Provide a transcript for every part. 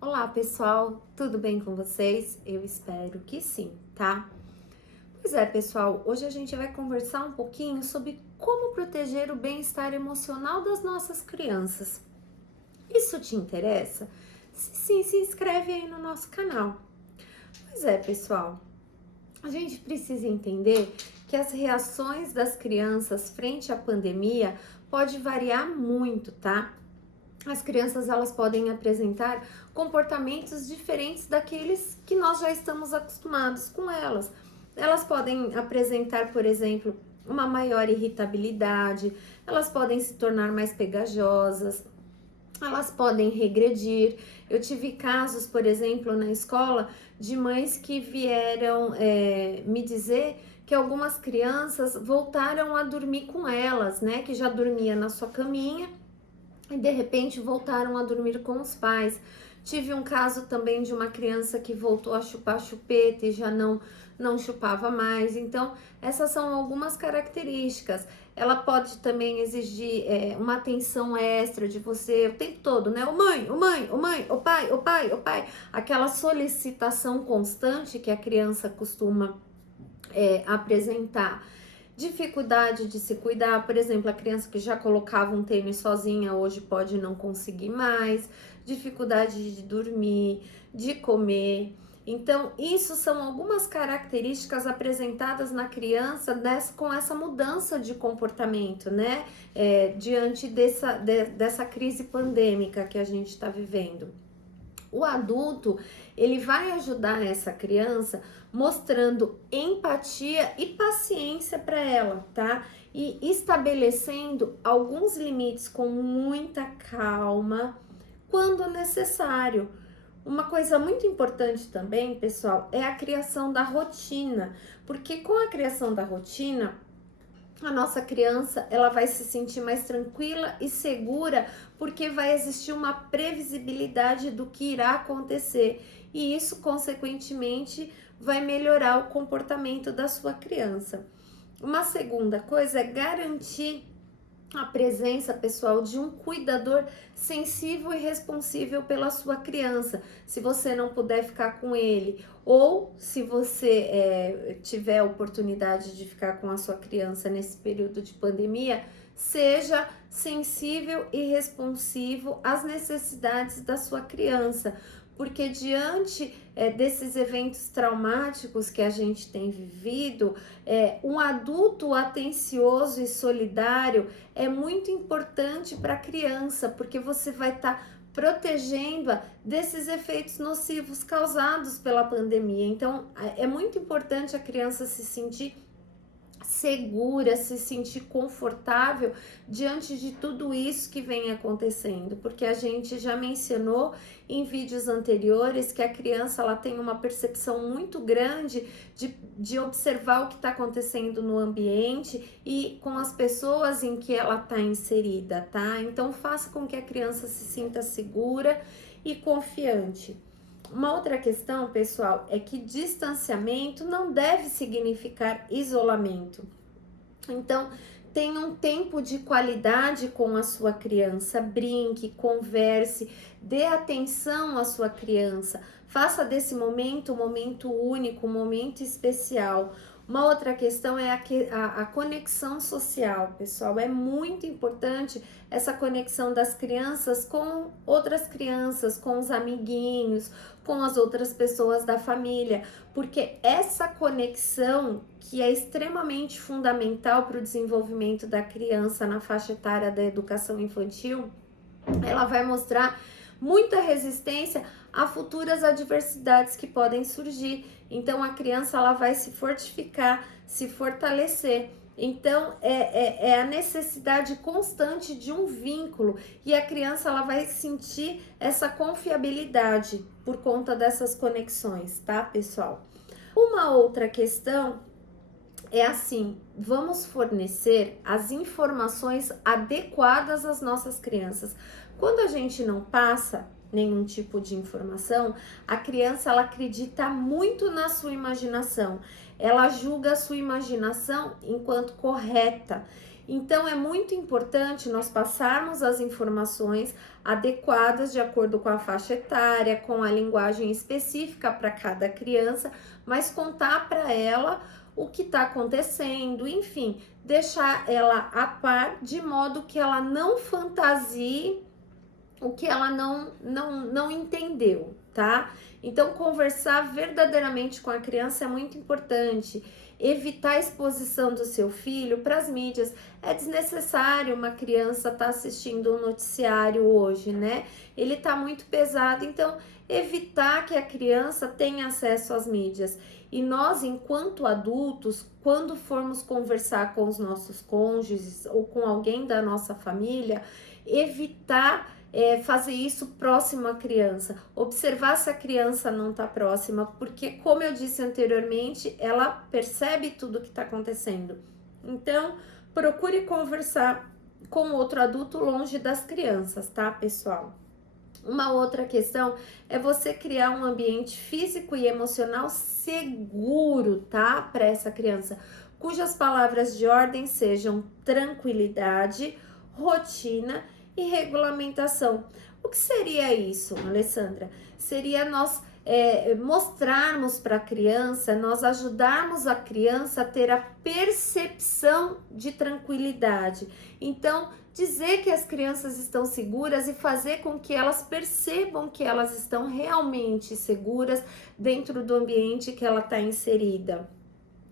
Olá, pessoal, tudo bem com vocês? Eu espero que sim, tá? Pois é, pessoal, hoje a gente vai conversar um pouquinho sobre como proteger o bem-estar emocional das nossas crianças. Isso te interessa? Se sim, se inscreve aí no nosso canal. Pois é, pessoal, a gente precisa entender que as reações das crianças frente à pandemia pode variar muito, tá? As crianças elas podem apresentar comportamentos diferentes daqueles que nós já estamos acostumados com elas. Elas podem apresentar, por exemplo, uma maior irritabilidade, elas podem se tornar mais pegajosas, elas podem regredir. Eu tive casos, por exemplo, na escola, de mães que vieram me dizer que algumas crianças voltaram a dormir com elas, né? Que já dormia na sua caminha e de repente voltaram a dormir com os pais. Tive um caso também de uma criança que voltou a chupar chupeta e já não chupava mais. Então, essas são algumas características. Ela pode também exigir uma atenção extra de você o tempo todo, né? O pai, o pai, o pai. Aquela solicitação constante que a criança costuma apresentar. Dificuldade de se cuidar, por exemplo, a criança que já colocava um tênis sozinha hoje pode não conseguir mais, dificuldade de dormir, de comer. Então, isso são algumas características apresentadas na criança com essa mudança de comportamento, né? Diante dessa crise pandêmica que a gente está vivendo. O adulto, ele vai ajudar essa criança mostrando empatia e paciência para ela, tá? E estabelecendo alguns limites com muita calma quando necessário. Uma coisa muito importante também, pessoal, é a criação da rotina, porque com a criação da rotina, a nossa criança ela vai se sentir mais tranquila e segura porque vai existir uma previsibilidade do que irá acontecer e isso consequentemente vai melhorar o comportamento da sua criança. Uma segunda coisa é garantir a presença, pessoal, de um cuidador sensível e responsível pela sua criança. Se você não puder ficar com ele, ou se você tiver a oportunidade de ficar com a sua criança nesse período de pandemia, seja sensível e responsivo às necessidades da sua criança, porque diante desses eventos traumáticos que a gente tem vivido, um adulto atencioso e solidário é muito importante para a criança, porque você vai estar protegendo-a desses efeitos nocivos causados pela pandemia. Então, é muito importante a criança se sentir segura, se sentir confortável diante de tudo isso que vem acontecendo, porque a gente já mencionou em vídeos anteriores que a criança ela tem uma percepção muito grande de observar o que está acontecendo no ambiente e com as pessoas em que ela está inserida, tá? Então faça com que a criança se sinta segura e confiante. Uma outra questão, pessoal, é que distanciamento não deve significar isolamento. Então, tenha um tempo de qualidade com a sua criança, brinque, converse, dê atenção à sua criança, faça desse momento um momento único, um momento especial. Uma outra questão é a conexão social, pessoal. É muito importante essa conexão das crianças com outras crianças, com os amiguinhos, com as outras pessoas da família, porque essa conexão que é extremamente fundamental para o desenvolvimento da criança na faixa etária da educação infantil, ela vai mostrar muita resistência a futuras adversidades que podem surgir. Então a criança ela vai se fortificar, se fortalecer. Então é a necessidade constante de um vínculo e a criança ela vai sentir essa confiabilidade por conta dessas conexões, tá, pessoal? Uma outra questão é assim, vamos fornecer as informações adequadas às nossas crianças. Quando a gente não passa nenhum tipo de informação, a criança ela acredita muito na sua imaginação. Ela julga a sua imaginação enquanto correta. Então é muito importante nós passarmos as informações adequadas de acordo com a faixa etária, com a linguagem específica para cada criança, mas contar para ela o que está acontecendo, enfim, deixar ela a par de modo que ela não fantasie o que ela não entendeu, tá? Então, conversar verdadeiramente com a criança é muito importante. Evitar a exposição do seu filho para as mídias. É desnecessário uma criança estar assistindo um noticiário hoje, né? Ele tá muito pesado, então evitar que a criança tenha acesso às mídias. E nós, enquanto adultos, quando formos conversar com os nossos cônjuges ou com alguém da nossa família, evitar fazer isso próximo à criança, observar se a criança não está próxima, porque, como eu disse anteriormente, ela percebe tudo que está acontecendo. Então, procure conversar com outro adulto longe das crianças, tá, pessoal? Uma outra questão é você criar um ambiente físico e emocional seguro, tá, para essa criança, cujas palavras de ordem sejam tranquilidade, rotina e regulamentação. O que seria isso, Alessandra? Seria nós mostrarmos para a criança, nós ajudarmos a criança a ter a percepção de tranquilidade. Então, dizer que as crianças estão seguras e fazer com que elas percebam que elas estão realmente seguras dentro do ambiente que ela está inserida.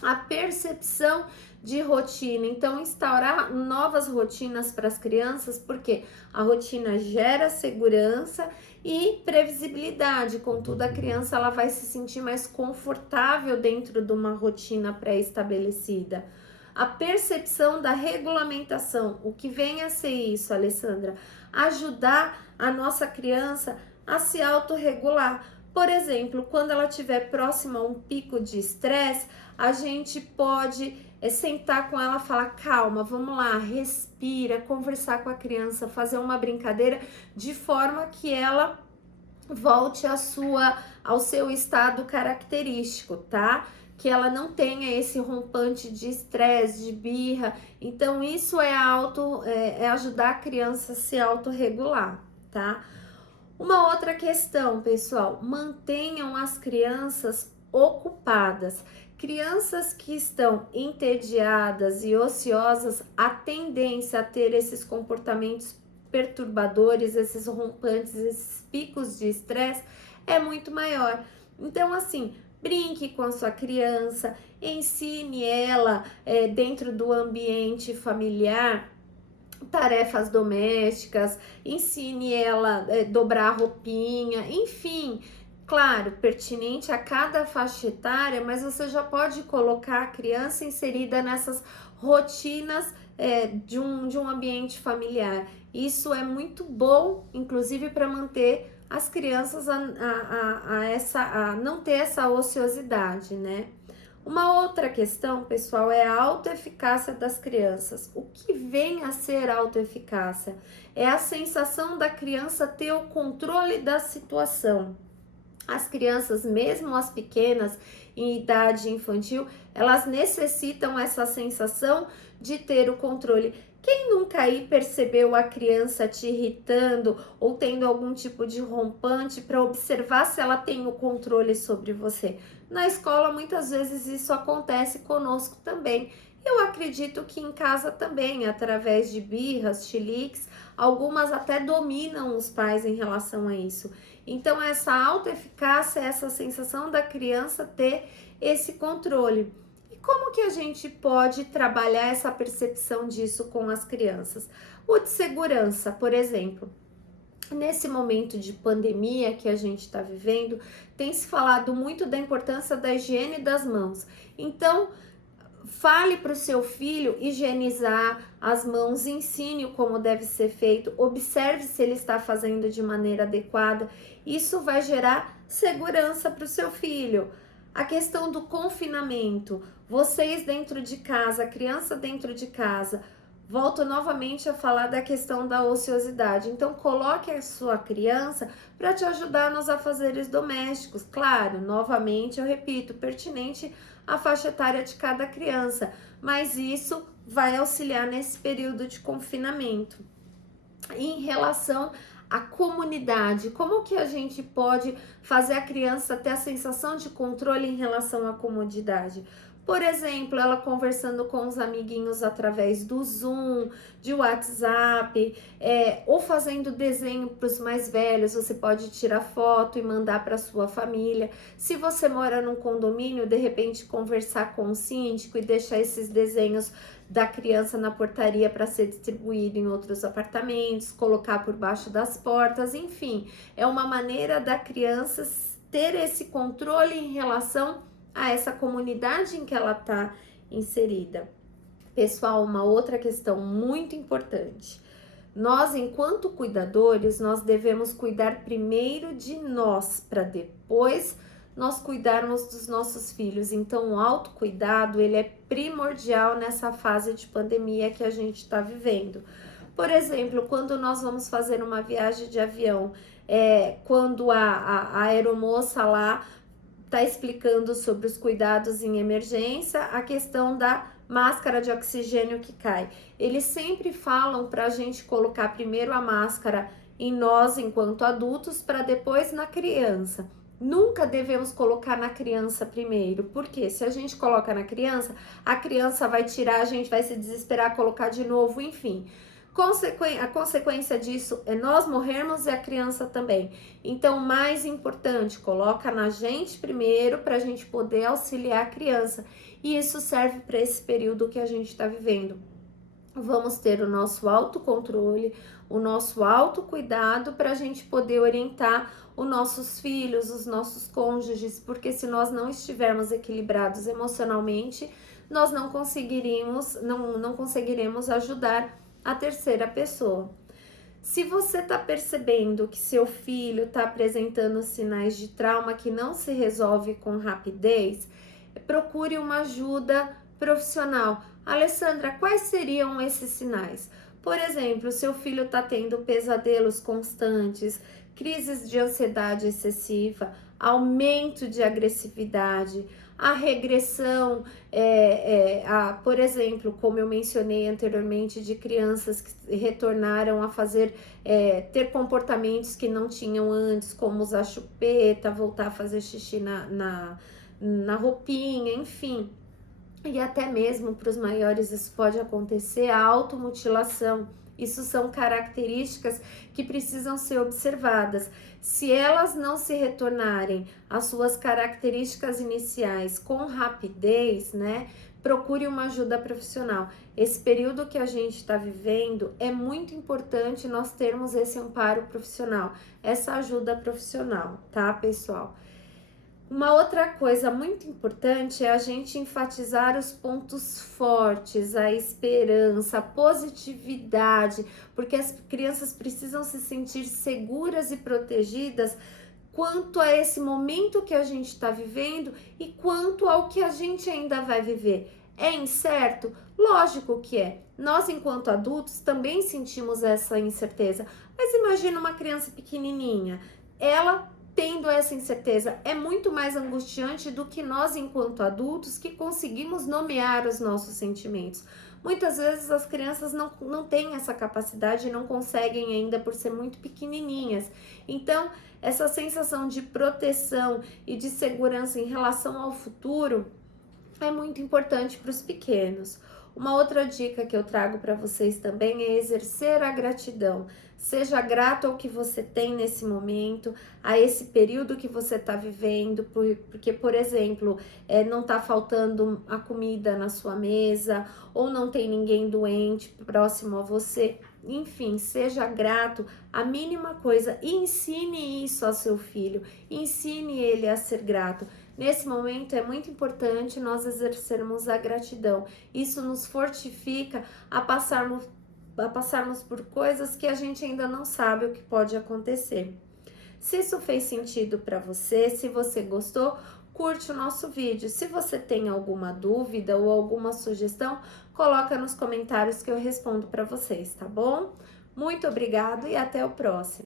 A percepção de rotina, então instaurar novas rotinas para as crianças, porque a rotina gera segurança e previsibilidade, contudo a criança ela vai se sentir mais confortável dentro de uma rotina pré-estabelecida. A percepção da regulamentação, o que vem a ser isso, Alessandra? Ajudar a nossa criança a se autorregular. Por exemplo, quando ela estiver próxima a um pico de estresse, a gente pode sentar com ela e falar, calma, vamos lá, respira, conversar com a criança, fazer uma brincadeira de forma que ela volte ao seu estado característico, tá? Que ela não tenha esse rompante de estresse, de birra. Então, isso é ajudar a criança a se autorregular, tá? Uma outra questão, pessoal, mantenham as crianças ocupadas. Crianças que estão entediadas e ociosas, a tendência a ter esses comportamentos perturbadores, esses rompantes, esses picos de estresse é muito maior. Então, assim, brinque com a sua criança, ensine ela dentro do ambiente familiar tarefas domésticas, ensine ela a dobrar a roupinha, enfim, claro, pertinente a cada faixa etária, mas você já pode colocar a criança inserida nessas rotinas de um ambiente familiar. Isso é muito bom, inclusive para manter as crianças a não ter essa ociosidade, né? Uma outra questão, pessoal, é a autoeficácia das crianças. O que vem a ser autoeficácia? É a sensação da criança ter o controle da situação. As crianças, mesmo as pequenas, em idade infantil, elas necessitam essa sensação de ter o controle. Quem nunca aí percebeu a criança te irritando ou tendo algum tipo de rompante para observar se ela tem o controle sobre você? Na escola, muitas vezes isso acontece conosco também. Eu acredito que em casa também, através de birras, chiliques, algumas até dominam os pais em relação a isso. Então, essa autoeficácia, essa sensação da criança ter esse controle. E como que a gente pode trabalhar essa percepção disso com as crianças? O de segurança, por exemplo. Nesse momento de pandemia que a gente está vivendo, tem se falado muito da importância da higiene das mãos. Então, fale para o seu filho higienizar as mãos, ensine como deve ser feito, observe se ele está fazendo de maneira adequada. Isso vai gerar segurança para o seu filho. A questão do confinamento, vocês dentro de casa, a criança dentro de casa. Volto novamente a falar da questão da ociosidade. Então, coloque a sua criança para te ajudar nos afazeres domésticos. Claro, novamente eu repito, pertinente à faixa etária de cada criança, mas isso vai auxiliar nesse período de confinamento. Em relação à comunidade, como que a gente pode fazer a criança ter a sensação de controle em relação à comodidade? Por exemplo, ela conversando com os amiguinhos através do Zoom, de WhatsApp, ou fazendo desenho para os mais velhos. Você pode tirar foto e mandar para sua família. Se você mora num condomínio, de repente conversar com o síndico e deixar esses desenhos da criança na portaria para ser distribuído em outros apartamentos, colocar por baixo das portas, enfim, é uma maneira da criança ter esse controle em relação a essa comunidade em que ela está inserida. Pessoal, uma outra questão muito importante. Nós, enquanto cuidadores, nós devemos cuidar primeiro de nós, para depois nós cuidarmos dos nossos filhos. Então, o autocuidado, ele é primordial nessa fase de pandemia que a gente está vivendo. Por exemplo, quando nós vamos fazer uma viagem de avião, quando a aeromoça lá está explicando sobre os cuidados em emergência, a questão da máscara de oxigênio que cai. Eles sempre falam para a gente colocar primeiro a máscara em nós enquanto adultos, para depois na criança. Nunca devemos colocar na criança primeiro, porque se a gente coloca na criança, a criança vai tirar, a gente vai se desesperar, colocar de novo, enfim. A consequência disso é nós morrermos e a criança também. Então, mais importante, coloca na gente primeiro para a gente poder auxiliar a criança. E isso serve para esse período que a gente está vivendo. Vamos ter o nosso autocontrole, o nosso autocuidado para a gente poder orientar os nossos filhos, os nossos cônjuges, porque se nós não estivermos equilibrados emocionalmente, nós não conseguiremos ajudar a terceira pessoa. Se você está percebendo que seu filho está apresentando sinais de trauma que não se resolve com rapidez, procure uma ajuda profissional. Alessandra, quais seriam esses sinais? Por exemplo, seu filho está tendo pesadelos constantes, crises de ansiedade excessiva, aumento de agressividade, a regressão, por exemplo, como eu mencionei anteriormente, de crianças que retornaram a ter comportamentos que não tinham antes, como usar chupeta, voltar a fazer xixi na roupinha, enfim. E até mesmo para os maiores isso pode acontecer, a automutilação. Isso são características que precisam ser observadas. Se elas não se retornarem às suas características iniciais com rapidez, né? Procure uma ajuda profissional. Esse período que a gente está vivendo é muito importante nós termos esse amparo profissional, essa ajuda profissional, tá, pessoal? Uma outra coisa muito importante é a gente enfatizar os pontos fortes, a esperança, a positividade, porque as crianças precisam se sentir seguras e protegidas quanto a esse momento que a gente está vivendo e quanto ao que a gente ainda vai viver. É incerto? Lógico que é. Nós, enquanto adultos, também sentimos essa incerteza. Mas imagina uma criança pequenininha, ela tendo essa incerteza, é muito mais angustiante do que nós, enquanto adultos, que conseguimos nomear os nossos sentimentos. Muitas vezes as crianças não têm essa capacidade, não conseguem ainda por ser muito pequenininhas. Então, essa sensação de proteção e de segurança em relação ao futuro é muito importante para os pequenos. Uma outra dica que eu trago para vocês também é exercer a gratidão. Seja grato ao que você tem nesse momento, a esse período que você está vivendo, porque, por exemplo, não está faltando a comida na sua mesa, ou não tem ninguém doente próximo a você. Enfim, seja grato, a mínima coisa, e ensine isso ao seu filho, ensine ele a ser grato. Nesse momento é muito importante nós exercermos a gratidão. Isso nos fortifica a passarmos por coisas que a gente ainda não sabe o que pode acontecer. Se isso fez sentido para você, se você gostou, curte o nosso vídeo. Se você tem alguma dúvida ou alguma sugestão, coloca nos comentários que eu respondo para vocês, tá bom? Muito obrigado e até o próximo.